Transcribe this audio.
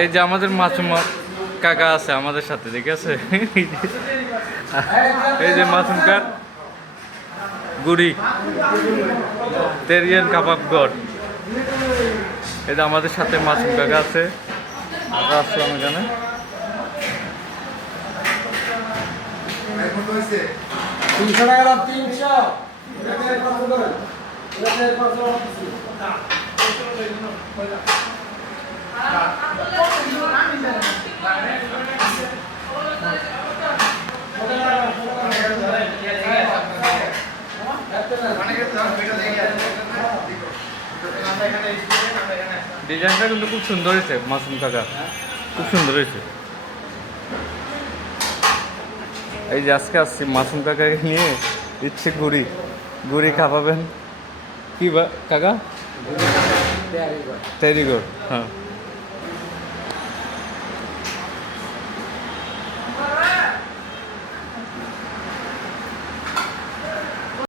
এই যে আমাদের মাসুম কাকা আছে আমাদের সাথে, ঠিক আছে? এই যে মাসুম কাক গুড়ি তেরিয়ান কাবাব গড়, এই যে আমাদের সাথে মাসুম কাকা আছে, আমরা আসলাম এখানে। ডিজাইনটা কিন্তু খুব সুন্দর হয়েছে মাসুম কাকা, খুব সুন্দর হয়েছে। এই যে আজকে আসছি মাসুম কাকাকে নিয়ে, ইচ্ছে গুড়ি গুড়ি খাওয়াবেন কি বা কাকা? তেরিগড়, হ্যাঁ।